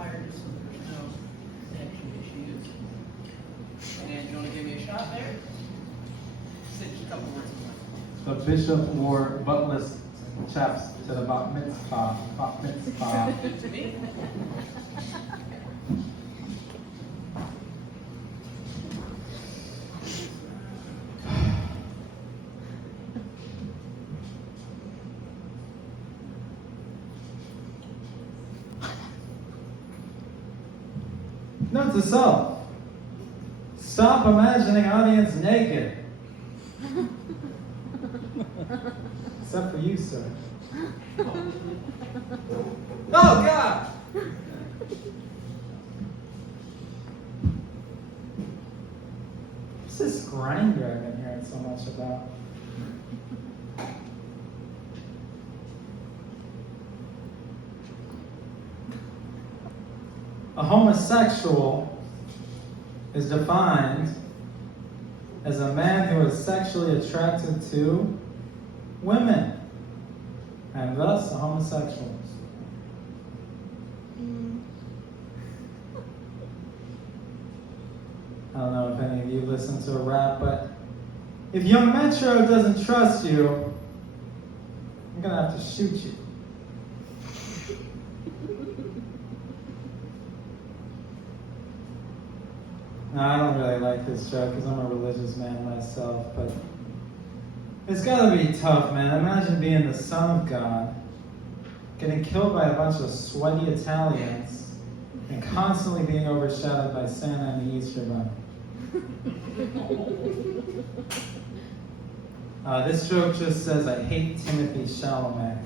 tired just so there's no connection issues. And you want to give me a shot there? Say just a couple words more. The bishop wore buttless chaps to the bat mitzvah. Bat mitzvah. Good to me. Note to self. Stop imagining audience naked. Except for you, sir. Oh, God! What's this grinder I've been hearing so much about? A homosexual is defined as a man who is sexually attracted to women, and thus a homosexual. I don't know if any of you listen to rap, but if Young Metro doesn't trust you, I'm gonna have to shoot you. No, I don't really like this joke because I'm a religious man myself, but it's gotta be tough, man. Imagine being the son of God, getting killed by a bunch of sweaty Italians, and constantly being overshadowed by Santa and the Easter Bunny. This joke just says, I hate Timothy Chalamet.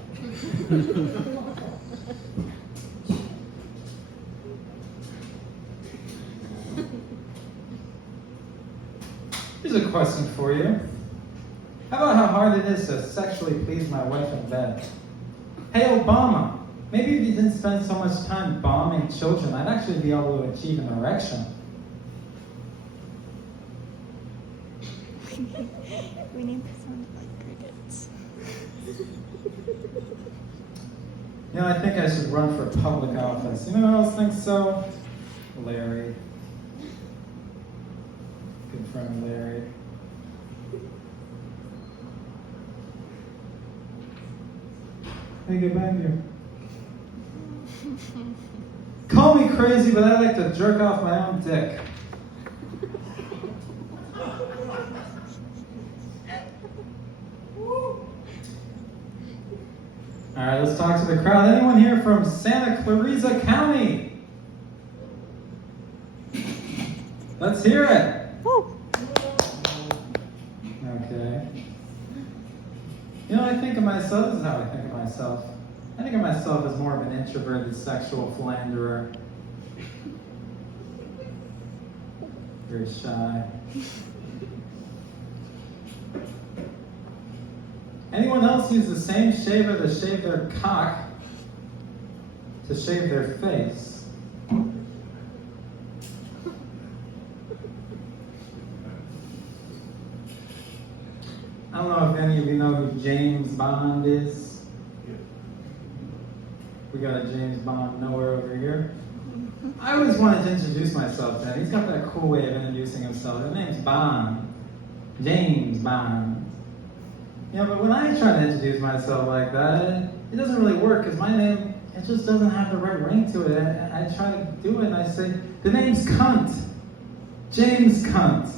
Here's a question for you. How about how hard it is to sexually please my wife in bed? Hey, Obama, maybe if you didn't spend so much time bombing children, I'd actually be able to achieve an erection. We need to sound like crickets. You know, I think I should run for public office. You know who else thinks so? Larry. Good friend Larry. Hey, get back here. Call me crazy, but I like to jerk off my own dick. All right, let's talk to the crowd. Anyone here from Santa Clarita County? Let's hear it. Okay. You know, I think of myself, this is how I think of myself. I think of myself as more of an introverted sexual philanderer. Very shy. Anyone else use the same shaver to shave their cock to shave their face? I don't know if any of you know who James Bond is. We got a James Bond nowhere over here. I always wanted to introduce myself to him. He's got that cool way of introducing himself. His name's Bond. James Bond. You know, but when I try to introduce myself like that, it doesn't really work because my name, it just doesn't have the right ring to it. I try to do it and I say, the name's Cunt. James Cunt.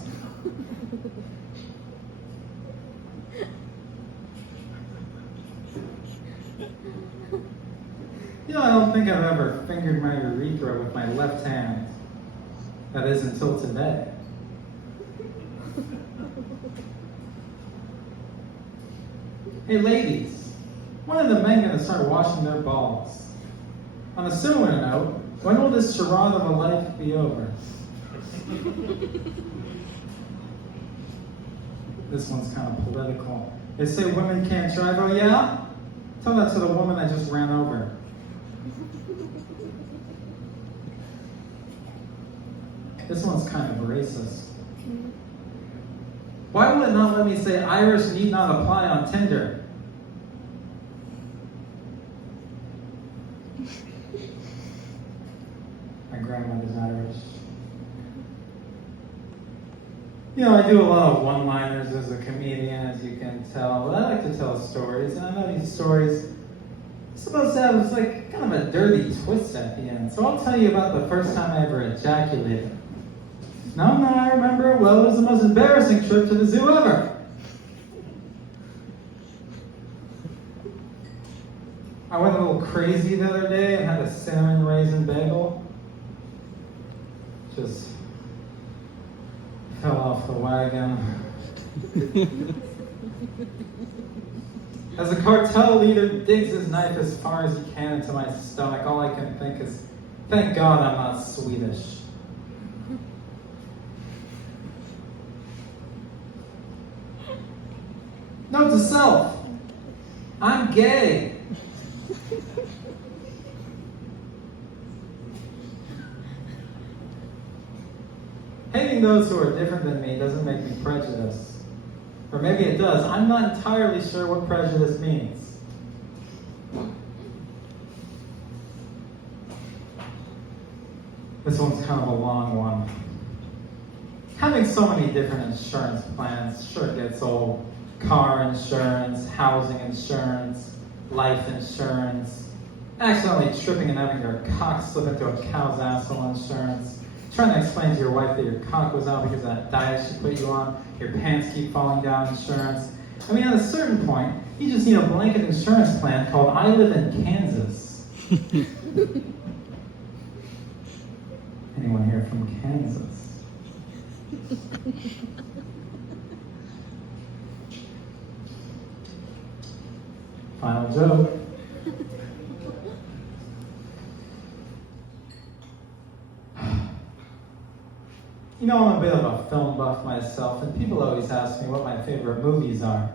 You know, I don't think I've ever fingered my urethra with my left hand. That is until today. Hey ladies, when are the men going to start washing their balls? On a similar note, when will this charade of a life be over? This one's kind of political. They say women can't drive. Oh yeah? Tell that to the woman I just ran over. This one's kind of racist. Why will it not let me say Irish need not apply on Tinder? You know, I do a lot of one-liners as a comedian, as you can tell, but I like to tell stories, and I know these stories are supposed to have like kind of a dirty twist at the end. So I'll tell you about the first time I ever ejaculated. No, I remember it well. It was the most embarrassing trip to the zoo ever. I went a little crazy the other day and had a cinnamon raisin bagel. Just fell off the wagon. As the cartel leader digs his knife as far as he can into my stomach, all I can think is, thank God I'm not Swedish. Note to self, I'm gay. Hating those who are different than me doesn't make me prejudiced. Or maybe it does. I'm not entirely sure what prejudice means. This one's kind of a long one. Having so many different insurance plans sure gets old. Car insurance, housing insurance, life insurance, accidentally tripping and having your cock slip into a cow's asshole insurance, trying to explain to your wife that your cock was out because of that diet she put you on, your pants keep falling down insurance. I mean, at a certain point, you just need a blanket insurance plan called I Live in Kansas. Anyone here from Kansas? Final joke. You know, I'm a bit of a film buff myself, and people always ask me what my favorite movies are.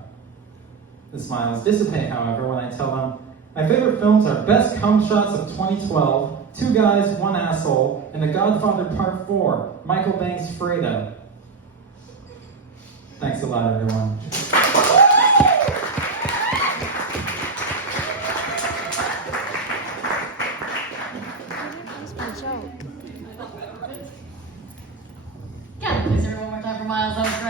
The smiles dissipate, however, when I tell them my favorite films are Best Cum Shots of 2012, Two Guys, One Asshole, and The Godfather Part 4, Michael Bank's Fredo. Thanks a lot, everyone. That's my joke. Yeah, please, everyone, one more time for Miles. That was